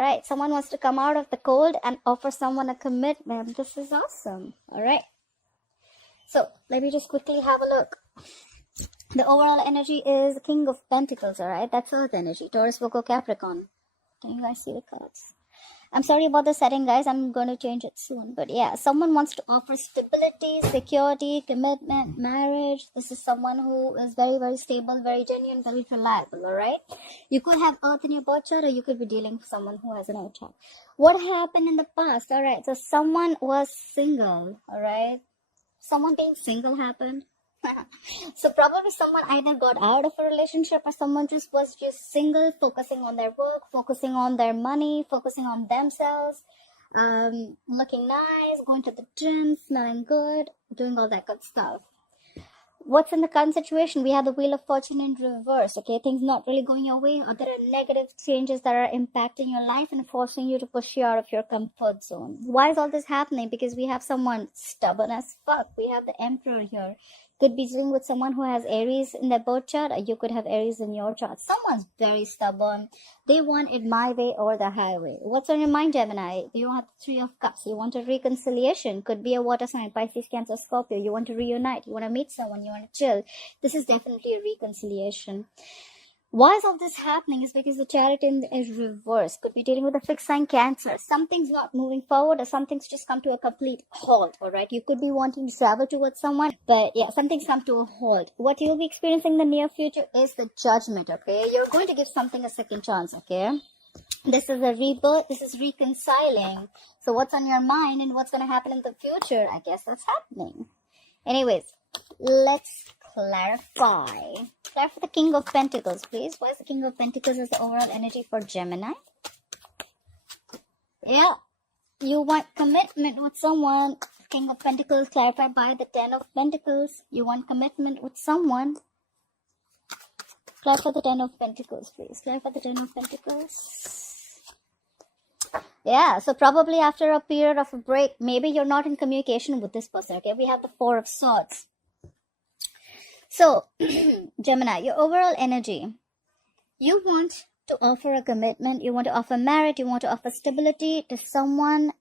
Right, someone wants to come out of the cold and offer someone a commitment. This is awesome. All right. So let me just quickly have a look. The overall energy is King of Pentacles, all right? That's Earth energy. Taurus, Virgo, Capricorn. Can you guys see the cards? I'm sorry about the setting, guys. I'm going to change it soon. But yeah, someone wants to offer stability, security, commitment, marriage. This is someone who is very, very stable, very genuine, very reliable, all right? You could have Earth in your birth chart, or you could be dealing with someone who has an Earth chart. What happened in the past? All right, so someone was single, all right? Someone being single happened. So probably someone either got out of a relationship, or someone was just single, focusing on their work, focusing on their money, focusing on themselves, looking nice, going to the gym, smelling good, doing all that good stuff. What's in the current situation? We have the Wheel of Fortune in reverse, okay? Things not really going your way, or there are negative changes that are impacting your life and forcing you to push you out of your comfort zone. Why is all this happening? Because we have someone stubborn as fuck. We have the Emperor here. Could be dealing with someone who has Aries in their birth chart, or you could have Aries in your chart. Someone's very stubborn. They want it my way or the highway. What's on your mind, Gemini? You have the Three of Cups. You want a reconciliation. Could be a water sign, Pisces, Cancer, Scorpio. You want to reunite. You want to meet someone. You want to chill. This is definitely a reconciliation. Why is all this happening? Is because the Chariot is reversed. Could be dealing with a fixed sign, Cancer. Something's not moving forward, or something's just come to a complete halt, all right? You could be wanting to travel towards someone, but yeah, something's come to a halt. What you'll be experiencing in the near future is the Judgment, okay? You're going to give something a second chance, okay? This is a rebirth. This is reconciling. So what's on your mind and what's going to happen in the future? I guess that's happening. Anyways, let's clarify. Clarify the King of Pentacles, please. Why is the King of Pentacles as the overall energy for Gemini? Yeah, you want commitment with someone. King of Pentacles clarified by the Ten of Pentacles. You want commitment with someone. Clarify the Ten of Pentacles, please. Clarify the Ten of Pentacles. Yeah, so probably after a period of a break, maybe you're not in communication with this person, okay? We have the Four of Swords. So, Gemini, your overall energy, you want to offer a commitment, you want to offer marriage, you want to offer stability to someone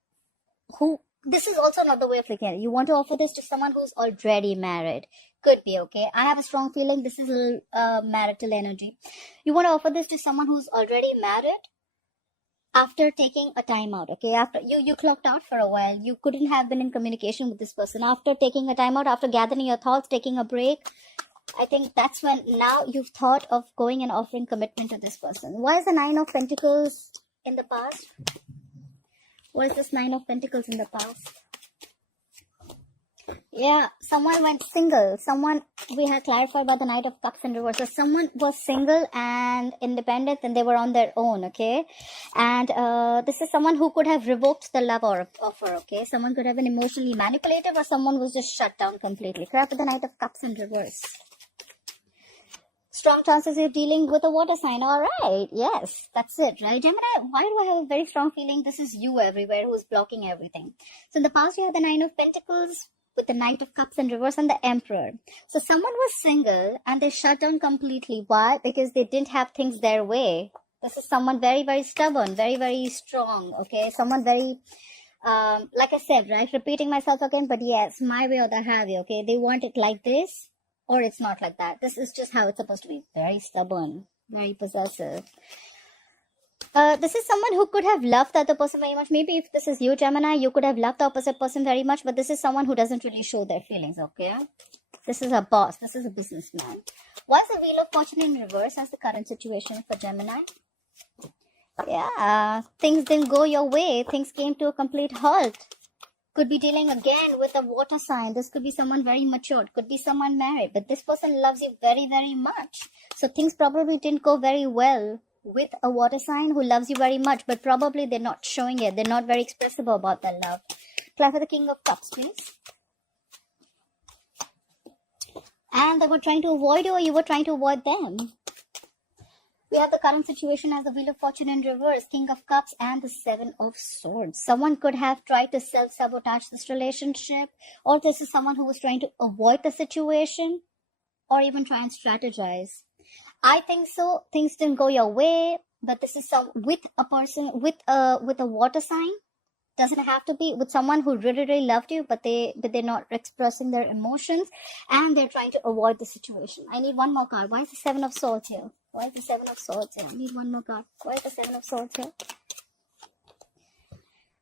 who, this is also another way of looking at it. You want to offer this to someone who's already married. Could be, okay? I have a strong feeling this is a marital energy. You want to offer this to someone who's already married after taking a time out, okay? After you clocked out for a while, you couldn't have been in communication with this person. After taking a time out, after gathering your thoughts, taking a break, I think that's when now you've thought of going and offering commitment to this person. Why is the Nine of Pentacles in the past? What is this Nine of Pentacles in the past? Yeah, someone went single. Someone, we had clarified by the Knight of Cups in reverse. So someone was single and independent and they were on their own, okay? And this is someone who could have revoked the love offer, okay? Someone could have been emotionally manipulative, or someone was just shut down completely. Clarified the Knight of Cups in reverse. Strong chances of dealing with a water sign. All right. Yes, that's it, right? Gemini, why do I have a very strong feeling this is you everywhere who's blocking everything? So in the past, you had the Nine of Pentacles with the Knight of Cups in reverse and the Emperor. So someone was single and they shut down completely. Why? Because they didn't have things their way. This is someone very, very stubborn, very, very strong, okay? Someone very, like I said, right? Repeating myself again, but yes, my way or the highway, okay? They want it like this, or it's not like that. This is just how it's supposed to be. Very stubborn, very possessive. This is someone who could have loved the other person very much. Maybe if this is you, Gemini, you could have loved the opposite person very much, but this is someone who doesn't really show their feelings, okay? This is a boss. This is a businessman. What's the Wheel of Fortune in reverse as the current situation for Gemini? Yeah, things didn't go your way. Things came to a complete halt. Could be dealing again with a water sign. This could be someone very matured. Could be someone married. But this person loves you very, very much. So things probably didn't go very well with a water sign who loves you very much. But probably they're not showing it. They're not very expressive about their love. Clarify the King of Cups, please. And they were trying to avoid you, or you were trying to avoid them. We have the current situation as the Wheel of Fortune in reverse, King of Cups, and the Seven of Swords. Someone could have tried to self-sabotage this relationship, or this is someone who was trying to avoid the situation, or even try and strategize. I think so. Things didn't go your way. but this is some with a person with a water sign. Doesn't have to be with someone who really loved you, but they're not expressing their emotions, and they're trying to avoid the situation. I need one more card. Why is the Seven of Swords here? Why is the Seven of Swords here? I need one more card. Why is the Seven of Swords here?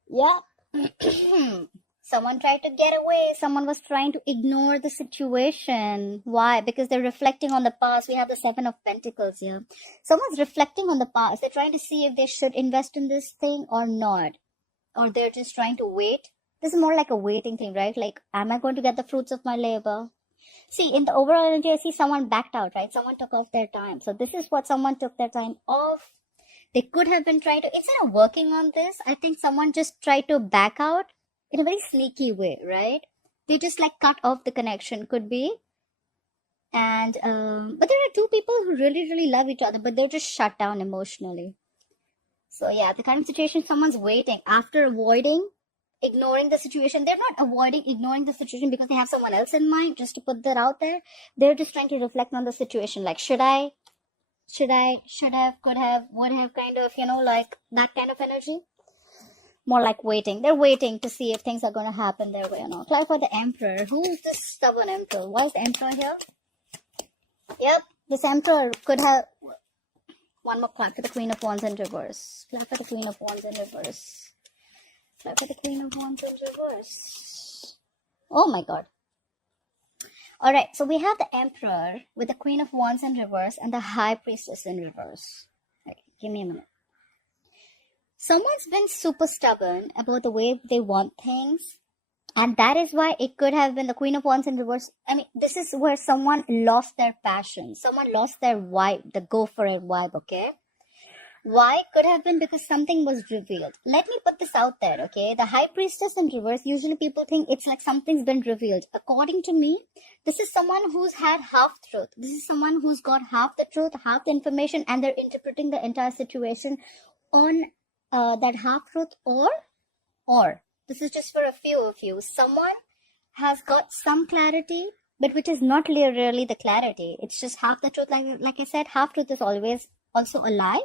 Yeah. Someone tried to get away. Someone was trying to ignore the situation. Why? Because they're reflecting on the past. We have the Seven of Pentacles here. Someone's reflecting on the past. They're trying to see if they should invest in this thing or not. Or they're just trying to wait. This is more like a waiting thing, right? Like, am I going to get the fruits of my labor? See, in the overall energy, I see someone backed out, right? Someone took off their time. So this is what someone took their time off. They could have been trying to, instead of working on this, I think someone just tried to back out in a very sneaky way, right? They just like cut off the connection, could be. And, but there are two people who really love each other, but they're just shut down emotionally. So yeah, the kind of situation, someone's waiting after avoiding, ignoring the situation. They're not avoiding, ignoring the situation because they have someone else in mind, just to put that out there. They're just trying to reflect on the situation. Like, should have, could have, would have, kind of, like that kind of energy. More like waiting. They're waiting to see if things are going to happen their way or not. Clarify the Emperor. Who is this stubborn Emperor? Why is the Emperor here? Yep, this Emperor could have... One more clap for the Queen of Wands in reverse. Clap for the Queen of Wands in reverse. Clap for the Queen of Wands in reverse. Oh my God. Alright, so we have the Emperor with the Queen of Wands in reverse and the High Priestess in reverse. Right, give me a minute. Someone's been super stubborn about the way they want things. And that is why it could have been the Queen of Wands in reverse. I mean, this is where someone lost their passion. Someone lost their vibe, the go for it vibe, okay? Why? Could have been because something was revealed. Let me put this out there, okay? The High Priestess in reverse, usually people think it's like something's been revealed. According to me, this is someone who's had half truth. This is someone who's got half the truth, half the information, and they're interpreting the entire situation on that half truth or. This is just for a few of you. Someone has got some clarity, but which is not really the clarity. It's just half the truth. Like I said, half truth is always also a lie.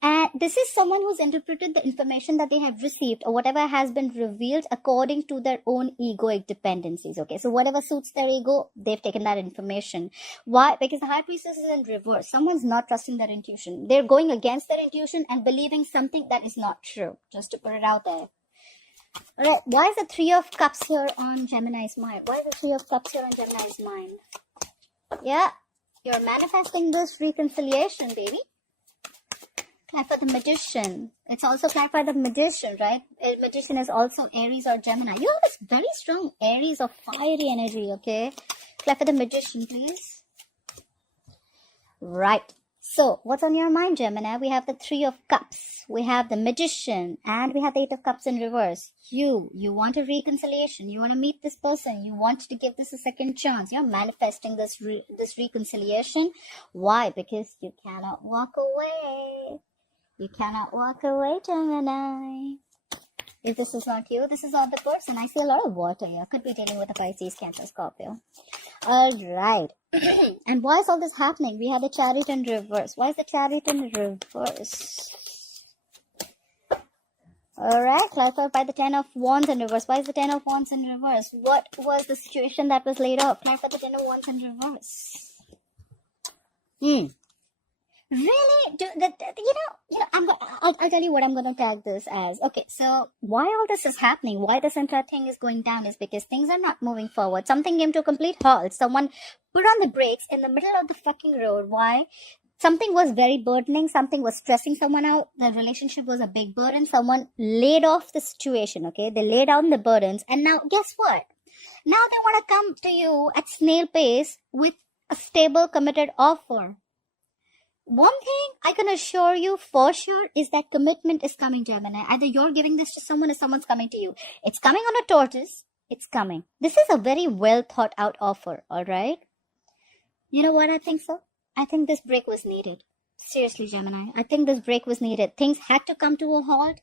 And this is someone who's interpreted the information that they have received or whatever has been revealed according to their own egoic dependencies. Okay, so whatever suits their ego, they've taken that information. Why? Because the High Priestess is in reverse. Someone's not trusting their intuition. They're going against their intuition and believing something that is not true. Just to put it out there. Alright, why is the Three of Cups here on Gemini's mind? Why is the Three of Cups here on Gemini's mind? Yeah, you're manifesting this reconciliation, baby. Clarify the Magician. It's also clarify the Magician, right? A Magician is also Aries or Gemini. You have this very strong Aries or fiery energy, okay? Clarify the Magician, please. Right. So, what's on your mind, Gemini? We have the Three of Cups, we have the Magician, and we have the Eight of Cups in reverse. You want a reconciliation. You want to meet this person. You want to give this a second chance. You're manifesting this reconciliation. Why? Because you cannot walk away. You cannot walk away, Gemini. If this is not you, this is not the person. I see a lot of water here. Could be dealing with a Pisces, Cancer, Scorpio. Alright. And why is all this happening? We have the Chariot in reverse. Why is the Chariot in reverse? Alright, clarified by the Ten of Wands in reverse. Why is the Ten of Wands in reverse? What was the situation that was laid out? Clarify the Ten of Wands in reverse. Really? I'll tell you what I'm going to tag this as. Okay, so why all this is happening, why this entire thing is going down is because things are not moving forward. Something came to a complete halt. Someone put on the brakes in the middle of the fucking road. Why? Something was very burdening. Something was stressing someone out. The relationship was a big burden. Someone laid off the situation, okay? They laid down the burdens. And now, guess what? Now they want to come to you at snail pace with a stable, committed offer. One thing I can assure you for sure is that commitment is coming, Gemini. Either you're giving this to someone or someone's coming to you. It's coming on a tortoise. It's coming. This is a very well thought out offer, alright? You know what I think so? I think this break was needed. Seriously, Gemini. I think this break was needed. Things had to come to a halt.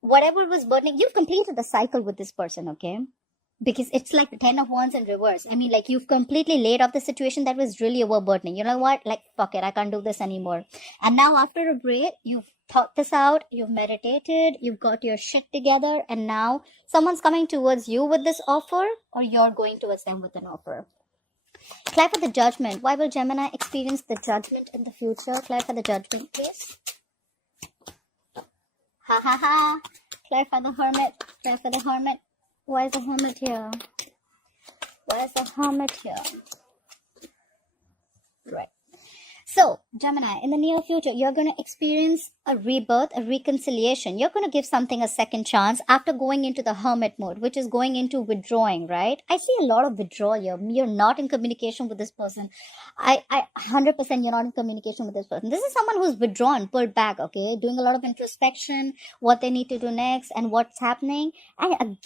Whatever was burning, you've completed the cycle with this person, okay? because it's like the 10 of wands in reverse. I mean, like, you've completely laid off the situation that was really overburdening. You know what? Like, fuck it, I can't do this anymore. And now after a break, you've thought this out, you've meditated, you've got your shit together, and now someone's coming towards you with this offer, or you're going towards them with an offer. Clarify the judgment. Why will Gemini experience the judgment in the future? Clarify the judgment, please. Ha ha ha. Clarify the hermit. Clarify the hermit. Why is the hermit here? Why is the hermit here? Right. So, Gemini, in the near future, you're going to experience a rebirth, a reconciliation. You're going to give something a second chance after going into the hermit mode, which is going into withdrawing, right? I see a lot of withdrawal here. You're not in communication with this person. I 100% you're not in communication with this person. This is someone who's withdrawn, pulled back, okay? Doing a lot of introspection, what they need to do next and what's happening. And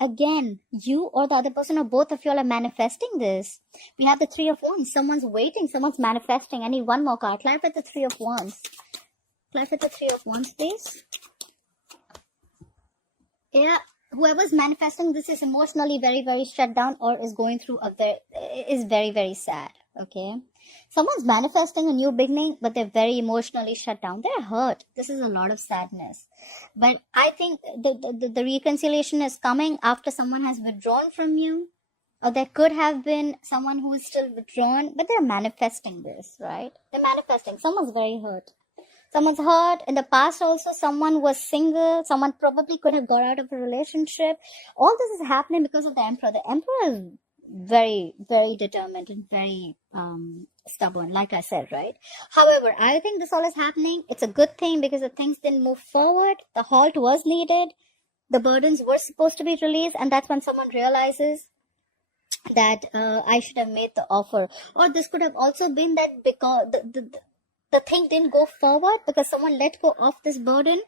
again, you or the other person or both of you all are manifesting this. We have the Three of Wands. Someone's waiting. Someone's manifesting. I need one more card. Clarify the Three of Wands. Clarify the Three of Wands, please. Yeah, whoever's manifesting this is emotionally very, very shut down or is going through is very, very sad. Okay. Someone's manifesting a new beginning, but they're very emotionally shut down. They're hurt. This is a lot of sadness. But I think the reconciliation is coming after someone has withdrawn from you. Or there could have been someone who is still withdrawn, but they're manifesting this, right? They're manifesting. Someone's very hurt. Someone's hurt. In the past also, someone was single. Someone probably could have got out of a relationship. All this is happening because of the Emperor. The Emperor is very, very determined and very stubborn, like I said, right? However, I think this all is happening. It's a good thing because the things didn't move forward. The halt was needed. The burdens were supposed to be released. And that's when someone realizes that I should have made the offer. Or this could have also been that because the thing didn't go forward because someone let go of this burden.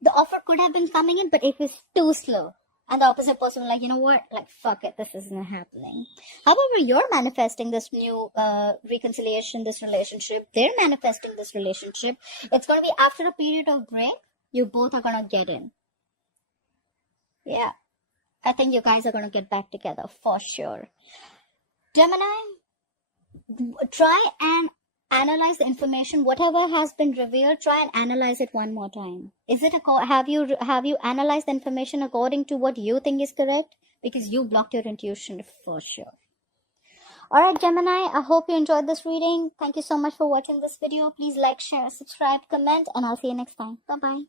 The offer could have been coming in, but it was too slow. And the opposite person was like, you know what? Like, fuck it, this isn't happening. However, you're manifesting this new reconciliation, this relationship. They're manifesting this relationship. It's going to be after a period of break. You both are going to get in. Yeah. I think you guys are going to get back together for sure. Gemini, try and analyze the information. Whatever has been revealed, try and analyze it one more time. Have you analyzed the information according to what you think is correct? Because you blocked your intuition for sure. Alright, Gemini, I hope you enjoyed this reading. Thank you so much for watching this video. Please like, share, subscribe, comment, and I'll see you next time. Bye-bye.